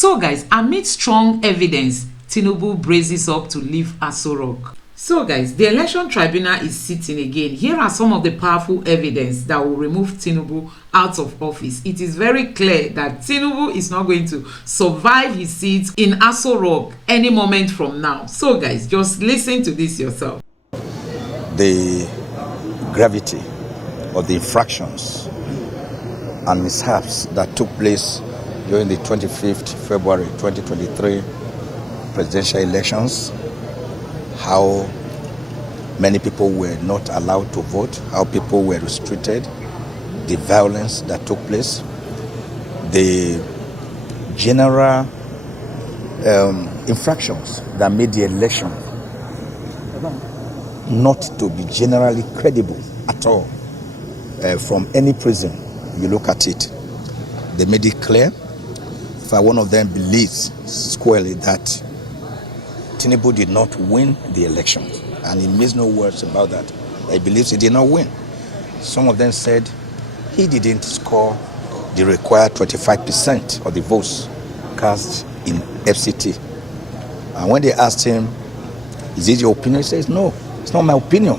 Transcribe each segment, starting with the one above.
So guys, amid strong evidence, Tinubu braces up to leave Aso Rock. So guys, the election tribunal is sitting again. Here are some of the powerful evidence that will remove Tinubu out of office. It is very clear that Tinubu is not going to survive his seat in Aso Rock any moment from now. So guys, just listen to this yourself. The gravity of the infractions and mishaps that took place during the 25th February 2023 presidential elections, how many people were not allowed to vote, how people were restricted, the violence that took place, the general infractions that made the election not to be generally credible at all. From any prison, you look at it, they made it clear. If one of them believes squarely that Tinubu did not win the election, and he makes no words about that, he believes he did not win. Some of them said he didn't score the required 25% of the votes cast in FCT. And when they asked him, is it your opinion? He says, no, it's not my opinion.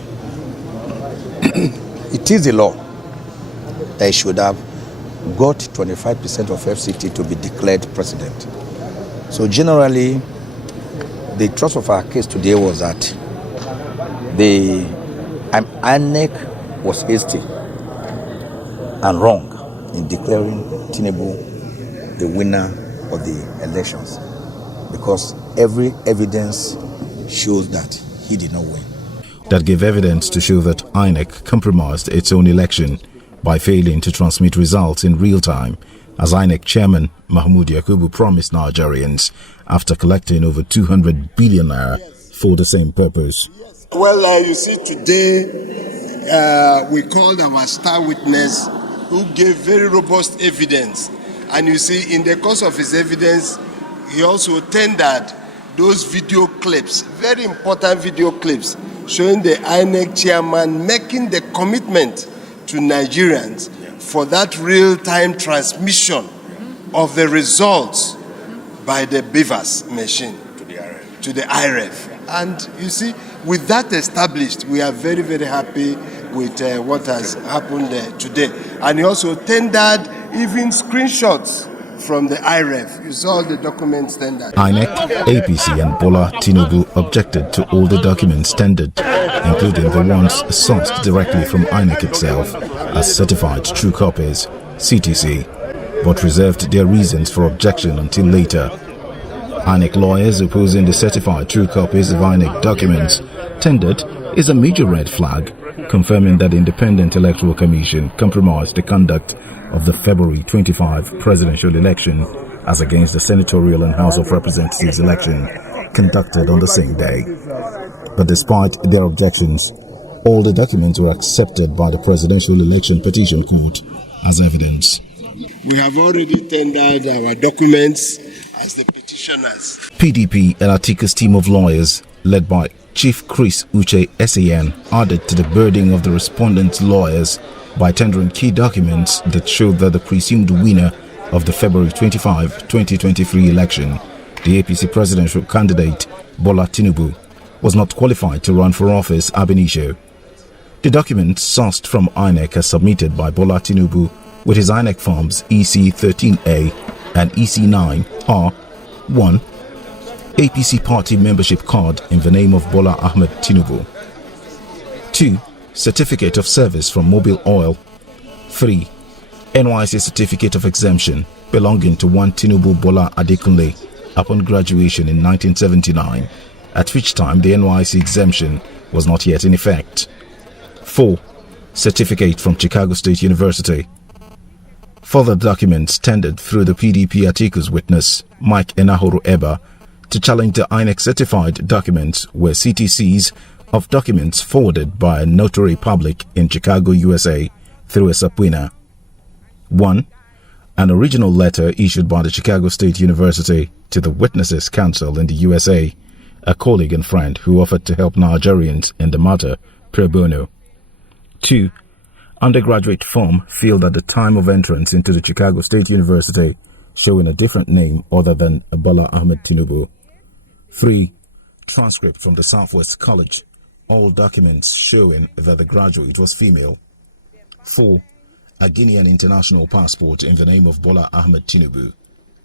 It is the law. They should have got 25% of FCT to be declared president. So generally, the thrust of our case today was that the INEC was hasty and wrong in declaring Tinubu the winner of the elections, because every evidence shows that he did not win. That gave evidence to show that INEC compromised its own election by failing to transmit results in real time, as INEC chairman Mahmoud Yakubu promised Nigerians after collecting over 200 billion naira for the same purpose. Well, you see, today we called our star witness who gave very robust evidence. And you see, in the course of his evidence, he also tendered those video clips, very important video clips, showing the INEC chairman making the commitment to Nigerians for that real-time transmission of the results by the BVAS machine to the IREF. And you see, with that established, we are very, very happy with what has happened today. And he also tendered even screenshots from the IREF. You saw the documents tendered. INEC, APC and Bola Tinubu objected to all the documents tendered, including the ones sourced directly from INEC itself as certified true copies, CTC, but reserved their reasons for objection until later. INEC lawyers opposing the certified true copies of INEC documents tendered is a major red flag, confirming that the Independent Electoral Commission compromised the conduct of the February 25 presidential election as against the senatorial and House of Representatives election conducted on the same day. But despite their objections, all the documents were accepted by the Presidential Election Petition Court as evidence. We have already tendered our documents as the petitioners. PDP and Atiku's team of lawyers, led by Chief Chris Uche SAN, added to the burden of the respondents' lawyers by tendering key documents that showed that the presumed winner of the February 25, 2023 election, the APC presidential candidate Bola Tinubu, was not qualified to run for office ab initio. The documents sourced from INEC are submitted by Bola Tinubu with his INEC forms EC13A and EC9 are 1. APC party membership card in the name of Bola Ahmed Tinubu. 2. Certificate of service from Mobil Oil. 3. NYC certificate of exemption belonging to one Tinubu Bola Adekunle upon graduation in 1979, at which time the NYC exemption was not yet in effect. 4. Certificate from Chicago State University. Further documents tendered through the PDP Atiku's witness, Mike Enahoro Eba, to challenge the INEC certified documents were CTCs of documents forwarded by a notary public in Chicago, USA through a subpoena. 1. An original letter issued by the Chicago State University to the Witnesses Council in the USA, a colleague and friend who offered to help Nigerians in the matter pro bono. 2. Undergraduate form filled at the time of entrance into the Chicago State University showing a different name other than Bola Ahmed Tinubu. 3. Transcript from the Southwest College, all documents showing that the graduate was female. 4. A Guinean international passport in the name of Bola Ahmed Tinubu.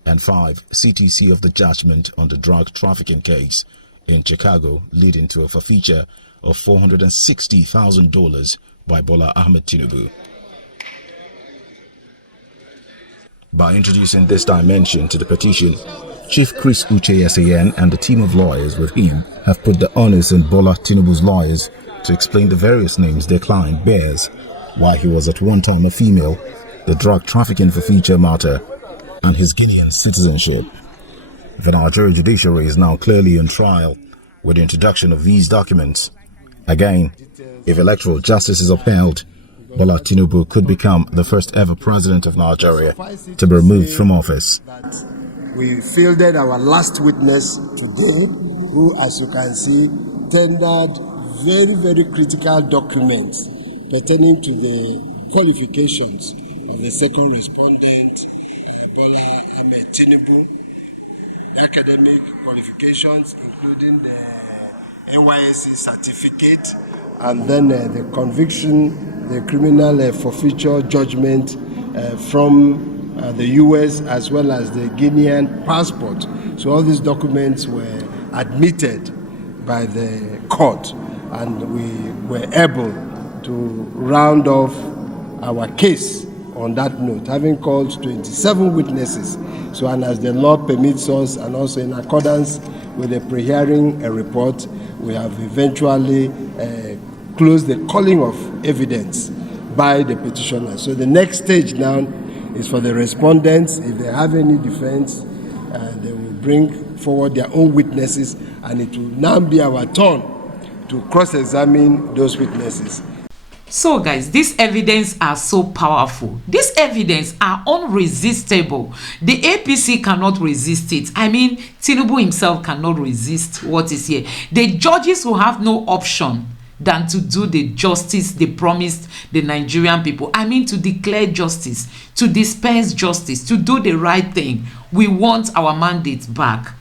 And 5. CTC of the judgment on the drug trafficking case in Chicago, leading to a forfeiture of $460,000 by Bola Ahmed Tinubu. By introducing this dimension to the petition, Chief Chris Uche SAN and the team of lawyers with him have put the onus on Bola Tinubu's lawyers to explain the various names their client bears, why he was at one time a female, the drug trafficking forfeiture matter, and his Guinean citizenship. The Nigerian judiciary is now clearly on trial with the introduction of these documents. Again, if electoral justice is upheld, Bola Tinubu could become the first ever president of Nigeria to be removed from office. We fielded our last witness today, who, as you can see, tendered very, very critical documents pertaining to the qualifications of the second respondent, Bola Ahmed Tinubu, academic qualifications, including the NYSC certificate, and then the conviction, the criminal forfeiture judgment from the US, as well as the Guinean passport. So all these documents were admitted by the court, and we were able to round off our case on that note, having called 27 witnesses. So, and as the law permits us, and also in accordance with the pre-hearing report, we have eventually closed the calling of evidence by the petitioner. So the next stage now is for the respondents. If they have any defense, they will bring forward their own witnesses, and it will now be our turn to cross-examine those witnesses. So guys, this evidence are so powerful. This evidence are unresistible. The APC cannot resist it. I mean, Tinubu himself cannot resist what is here. The judges will have no option than to do the justice they promised the Nigerian people. I mean, to declare justice, to dispense justice, to do the right thing. We want our mandate back.